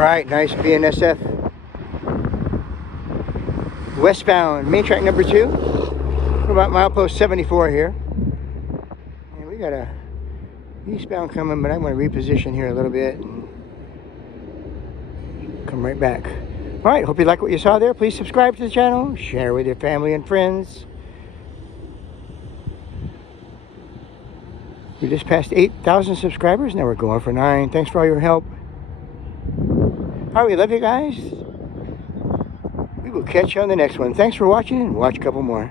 Alright, nice BNSF. Westbound, main track number 2. We're about milepost 74 here. And we got a eastbound coming, but I'm going to reposition here a little bit and come right back. Alright, hope you like what you saw there. Please subscribe to the channel, share with your family and friends. We just passed 8,000 subscribers, now we're going for 9. Thanks for all your help. Alright, we love you guys. We will catch you on the next one. Thanks for watching, and watch a couple more.